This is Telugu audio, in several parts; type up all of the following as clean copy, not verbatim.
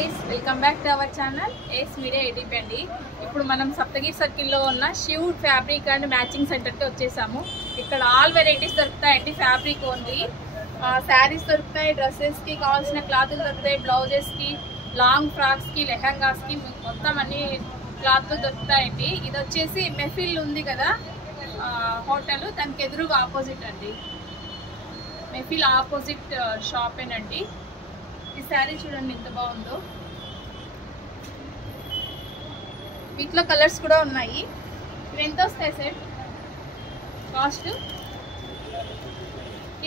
guys, welcome back to our channel Ace Media ATP అండి. ఇప్పుడు మనం సప్తగిరి సర్కిల్ లో ఉన్న Shiv fabric and matching centre కి వచ్చేసాము. ఇక్కడ ఆల్ వెరైటీస్ దొరుకుతాయండి. ఫ్యాబ్రిక్ ఓన్లీ శారీస్ దొరుకుతాయి, డ్రెస్సెస్ కి కావాల్సిన క్లాతులు దొరుకుతాయి, బ్లౌజెస్ కి, లాంగ్ ఫ్రాక్స్ కి, లెహంగాస్ కి మొత్తం అన్ని క్లాత్లు దొరుకుతాయండి. ఇది వచ్చేసి మెఫిల్ ఉంది కదా హోటల్, దానికి ఎదురుగా ఆపోజిట్ అండి. మెఫిల్ ఆపోజిట్ షాపేనండి. ఈ శారీ చూడండి ఎంత బాగుందో. వీటిలో కలర్స్ కూడా ఉన్నాయి. ఇవి ఎంత వస్తాయి సెట్ కాస్ట్?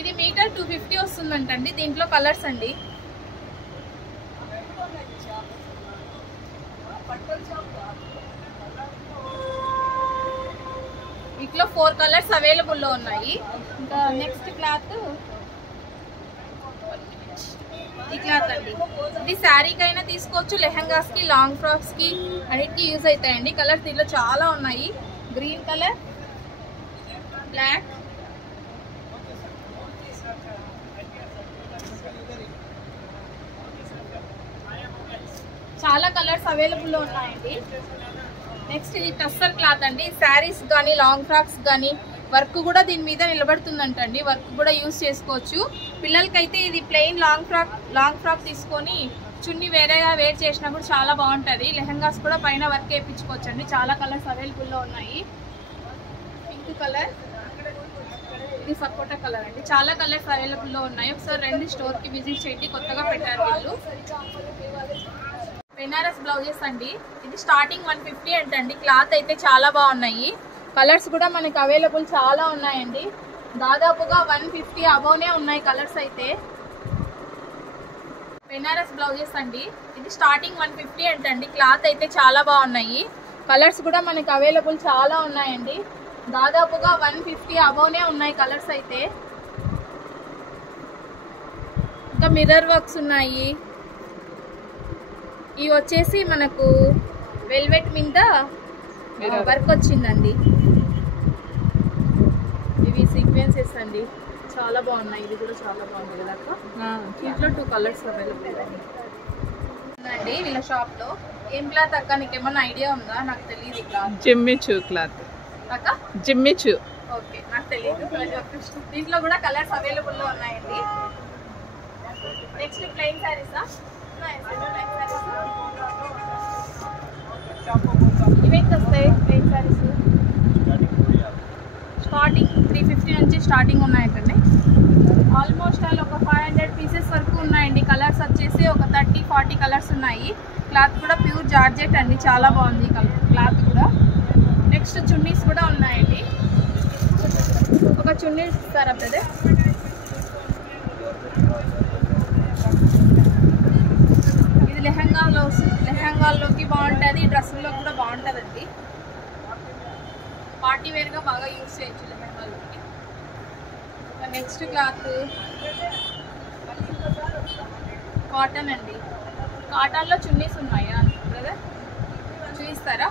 ఇది మీటర్ 250 వస్తుందంటండి. దీంట్లో కలర్స్ అండి. వీటిలో 4 కలర్స్ అవైలబుల్లో ఉన్నాయి. ఇంకా నెక్స్ట్ క్లాత్ ఈ క్లాత్ అండి. ఇది శారీకి అయినా తీసుకోవచ్చు, లెహంగాస్ కి, లాంగ్ ఫ్రాక్స్ కి అన్నిటికీ యూజ్ అవుతాయండి. కలర్స్ దీంట్లో చాలా ఉన్నాయి. గ్రీన్ కలర్, బ్లాక్, చాలా కలర్స్ అవైలబుల్లో ఉన్నాయండి. నెక్స్ట్ ఇది టస్సర్ క్లాత్ అండి. శారీస్ కానీ, లాంగ్ ఫ్రాక్స్ కానీ వర్క్ కూడా దీని మీద నిలబడుతుందంటండి. వర్క్ కూడా యూజ్ చేసుకోవచ్చు. పిల్లలకైతే ఇది ప్లెయిన్ లాంగ్ ఫ్రాక్ తీసుకొని చున్నీ వేరేగా వేర్ చేసినప్పుడు చాలా బాగుంటుంది. లెహంగాస్ కూడా పైన వర్క్ వేయించుకోవచ్చు అండి. చాలా కలర్స్ అవైలబుల్లో ఉన్నాయి. పింక్ కలర్, ఇది సపోటా కలర్ అండి. చాలా కలర్స్ అవైలబుల్లో ఉన్నాయి. ఒకసారి రండి స్టోర్కి విజిట్ చేయండి. కొత్తగా పెట్టారు వీళ్ళు. బెనారస్ బ్లౌజెస్ అండి. ఇది స్టార్టింగ్ 150 అంటండి. క్లాత్ అయితే చాలా బాగున్నాయి. కలర్స్ కూడా మనకి అవైలబుల్ చాలా ఉన్నాయండి. దాదాపుగా 150 అబోనే ఉన్నాయి కలర్స్ అయితే. బెనారస్ బ్లౌజెస్ అండి. ఇది స్టార్టింగ్ 150 అంటండి. క్లాత్ అయితే చాలా బాగున్నాయి. కలర్స్ కూడా మనకి అవైలబుల్ చాలా ఉన్నాయండి. దాదాపుగా 150 అబోనే ఉన్నాయి కలర్స్ అయితే. ఇంకా మిర్రర్ వర్క్స్ ఉన్నాయి. ఇవి వచ్చేసి మనకు వెల్వెట్ మీద వర్క్ వచ్చిందండి. ఇవి సీక్వెన్సెస్ అండి. చాలా బాగున్నాయి. ఇది కూడా చాలా బాగుంది కదా అక్క. దీంట్లో 2 కలర్స్ అవైలబుల్ ఉందండి వీళ్ళ షాప్ లో. ఏం క్లాత్ అక్క, నీకు ఏమన్నా ఐడియా ఉందా? నాకు తెలియదు. క్లాత్ జిమ్మిచూ క్లాత్ అక్క. జిమ్మిచూ. ఓకే, నాకు తెలియదు. దీంట్లో కూడా కలర్స్ అవైలబుల్ లో ఉన్నాయండి. నెక్స్ట్ ప్లెయిన్ శారీసా? ఇవేంటి వస్తాయి ప్లెయిన్ శారీస్? స్టార్టింగ్ 350 నుంచి స్టార్టింగ్ ఉన్నాయండి. ఆల్మోస్ట్ అలా ఒక 500 పీసెస్ వరకు ఉన్నాయండి. కలర్స్ వచ్చేసి ఒక 30-40 కలర్స్ ఉన్నాయి. క్లాత్ కూడా ప్యూర్ జార్జెట్ అండి. చాలా బాగుంది క్లాత్ కూడా. నెక్స్ట్ చున్నీస్ కూడా ఉన్నాయండి. ఒక చున్నీ ఇస్తారా బ్రదర్? ఇది లెహంగాల్లోకి బాగుంటుంది, డ్రెస్సుల్లో కూడా బాగుంటుందండి. పార్టీ వేర్గా బాగా యూజ్ చేయొచ్చు లెహంగాల్లోకి. నెక్స్ట్ క్లాత్ కాటన్ అండి. కాటన్లో చున్నీస్ ఉన్నాయా బ్రదర్? చూపిస్తారా?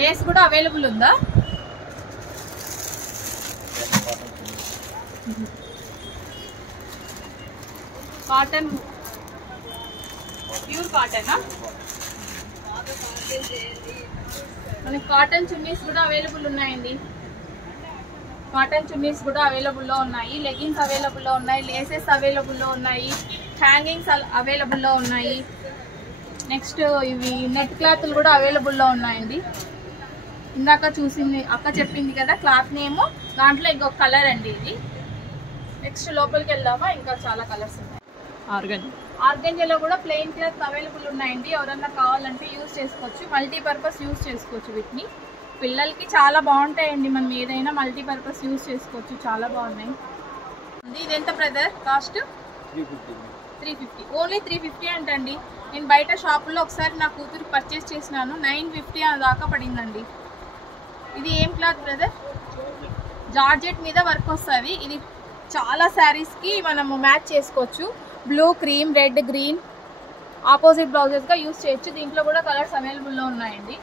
లేస్ కూడా అవైలబుల్ ఉందా? కాటన్, ప్యూర్ కాటనా? మనకి కాటన్ చున్నీస్ కూడా అవైలబుల్ ఉన్నాయండి. కాటన్ చున్నీస్ కూడా అవైలబుల్లో ఉన్నాయి. లెగిన్స్ అవైలబుల్లో ఉన్నాయి. లేసెస్ అవైలబుల్లో ఉన్నాయి. హ్యాంగింగ్స్ అవైలబుల్లో ఉన్నాయి. నెక్స్ట్ ఇవి నెట్ క్లాత్లు కూడా అవైలబుల్లో ఉన్నాయండి. ఇందాక చూసింది అక్క చెప్పింది కదా క్లాత్ నేమ్, దాంట్లో ఇంకొక కలర్ అండి ఇది. నెక్స్ట్ లోపలికి వెళ్దామా? ఇంకా చాలా కలర్స్ ఉన్నాయి. ఆర్గంజాలో కూడా ప్లెయిన్ క్లాత్ అవైలబుల్ ఉన్నాయండి. ఎవరన్నా కావాలంటే యూజ్ చేసుకోవచ్చు. మల్టీపర్పస్ యూజ్ చేసుకోవచ్చు. వీటిని పిల్లలకి చాలా బాగుంటాయండి. మనం ఏదైనా మల్టీపర్పస్ యూజ్ చేసుకోవచ్చు. చాలా బాగున్నాయి. ఇది ఎంత బ్రదర్ కాస్ట్? 350. ఓన్లీ 350 అంటండి. నేను బయట షాపుల్లో ఒకసారి నా కూతురు పర్చేస్ చేసినాను. 950 దాకా పడిందండి. ఇది ఏం క్లాత్ బ్రదర్? జార్జెట్ మీద వర్క్ వస్తుంది. ఇది చాలా శారీస్కి మనము మ్యాచ్ చేసుకోవచ్చు. Blue, cream, red, green opposite బ్లౌజెస్గా యూజ్ చేయొచ్చు. దీంట్లో కూడా కలర్స్ అవైలబుల్లో ఉన్నాయండి.